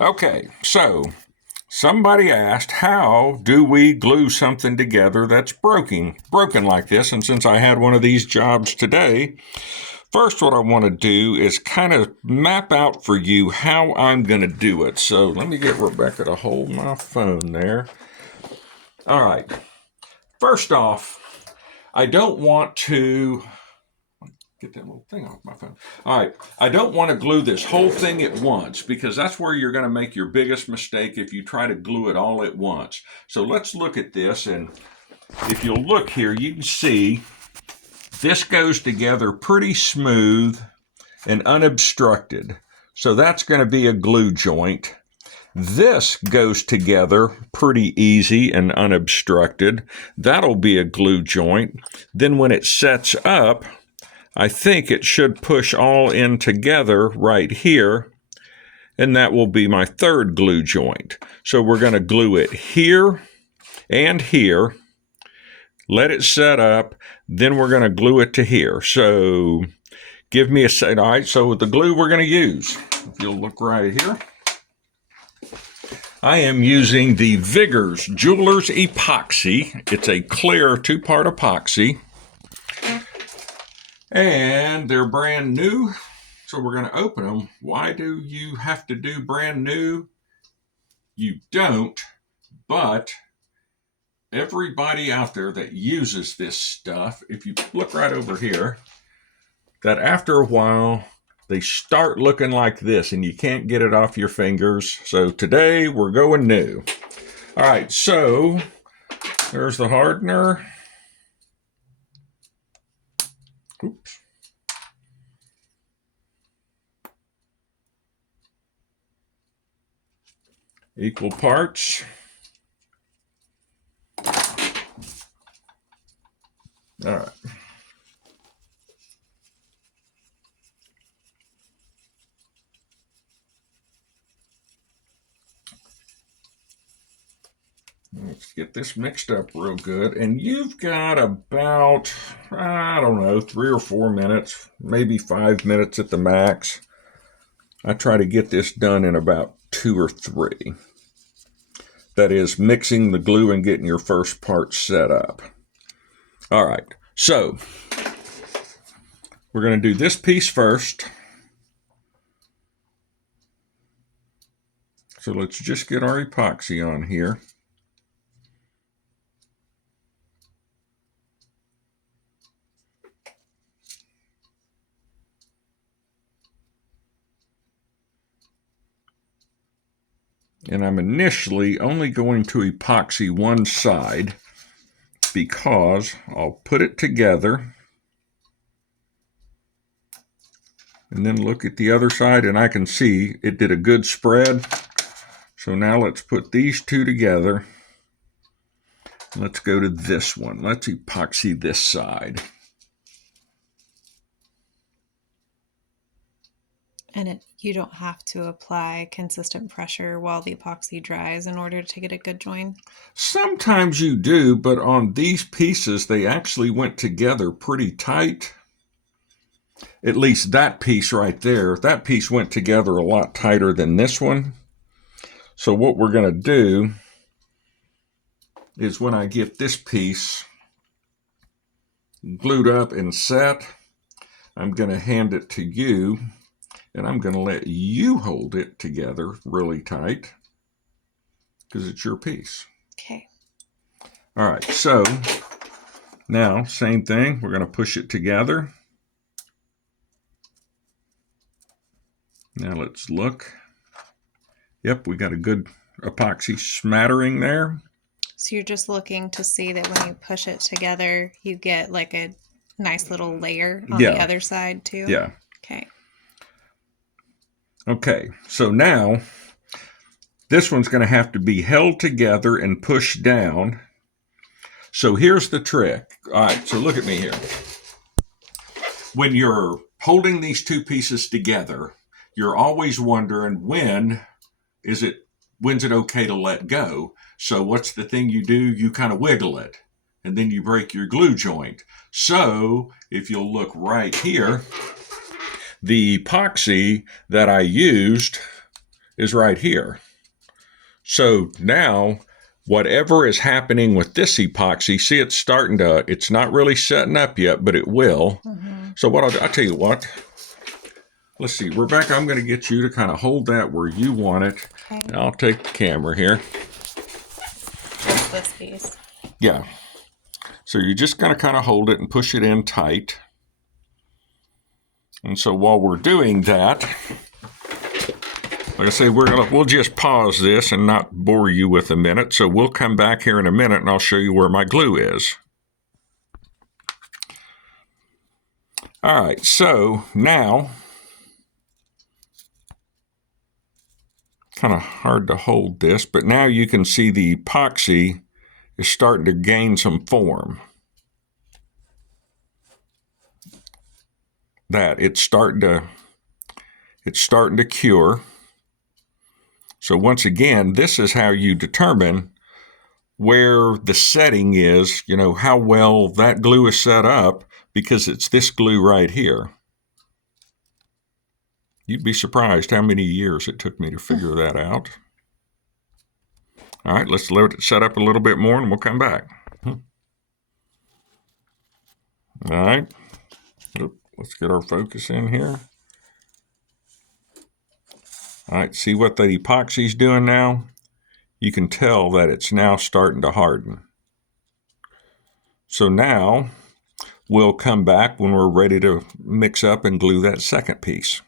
Okay, so somebody asked, how do we glue something together that's broken like this? And since I had one of these jobs today, first what I want to do is kind of map out for you how I'm going to do it. So let me get Rebecca to hold my phone there. All right. First off, I don't want to get that little thing off my phone. All right. I don't want to glue this whole thing at once because that's where you're going to make your biggest mistake if you try to glue it all at once. So let's look at this. And if you'll look here, you can see this goes together pretty smooth and unobstructed. So that's going to be a glue joint. This goes together pretty easy and unobstructed. That'll be a glue joint. Then when it sets up, I think it should push all in together right here, and that will be my third glue joint. So we're going to glue it here and here, let it set up, then we're going to glue it to here. So give me a second. All right, so the glue we're going to use, if you'll look right here, I am using the Vigors Jeweler's Epoxy. It's a clear two-part epoxy. And they're brand new, so we're going to open them. Why do you have to do brand new? You don't, but everybody out there that uses this stuff, if you look right over here, that after a while, they start looking like this, and you can't get it off your fingers. So today, we're going new. All right, so there's the hardener. Oops. Equal parts. All right. Let's get this mixed up real good. And you've got about, I don't know, 3 or 4 minutes, maybe 5 minutes at the max. I try to get this done in about 2 or 3. That is, mixing the glue and getting your first part set up. All right, so we're going to do this piece first. So let's just get our epoxy on here. And I'm initially only going to epoxy one side because I'll put it together and then look at the other side, and I can see it did a good spread. So now let's put these two together. Let's go to this one. Let's epoxy this side. And you don't have to apply consistent pressure while the epoxy dries in order to get a good join? Sometimes you do, but on these pieces, they actually went together pretty tight. At least that piece right there, that piece went together a lot tighter than this one. So what we're going to do is when I get this piece glued up and set, I'm going to hand it to you, and I'm going to let you hold it together really tight because it's your piece. Okay. All right, so now same thing. We're going to push it together. Now let's look. Yep, we got a good epoxy smattering there. So you're just looking to see that when you push it together, you get like a nice little layer on the other side too? Yeah. Okay. Okay, so now this one's going to have to be held together and pushed down. So here's the trick. All right, so look at me here. When you're holding these two pieces together, you're always wondering when's it okay to let go. So what's the thing you do? You kind of wiggle it, and then you break your glue joint. So if you'll look right here, the epoxy that I used is right here. So now, whatever is happening with this epoxy, see, it's not really setting up yet, but it will. Mm-hmm. So I'll tell you what, let's see, Rebecca, I'm going to get you to kind of hold that where you want it. Okay. And I'll take the camera here. Just this piece. Yeah. So you're just going to kind of hold it and push it in tight. And so while we're doing that, like I say, we'll just pause this and not bore you with a minute. So we'll come back here in a minute and I'll show you where my glue is. All right, so now, kind of hard to hold this, but now you can see the epoxy is starting to gain some form. That it's starting to cure. So once again, this is how you determine where the setting is, how well that glue is set up, because it's this glue right here. You'd be surprised how many years it took me to figure that out. All right, let's let it set up a little bit more and we'll come back. All right, let's get our focus in here. All right, see what the epoxy's doing now? You can tell that it's now starting to harden. So now we'll come back when we're ready to mix up and glue that second piece.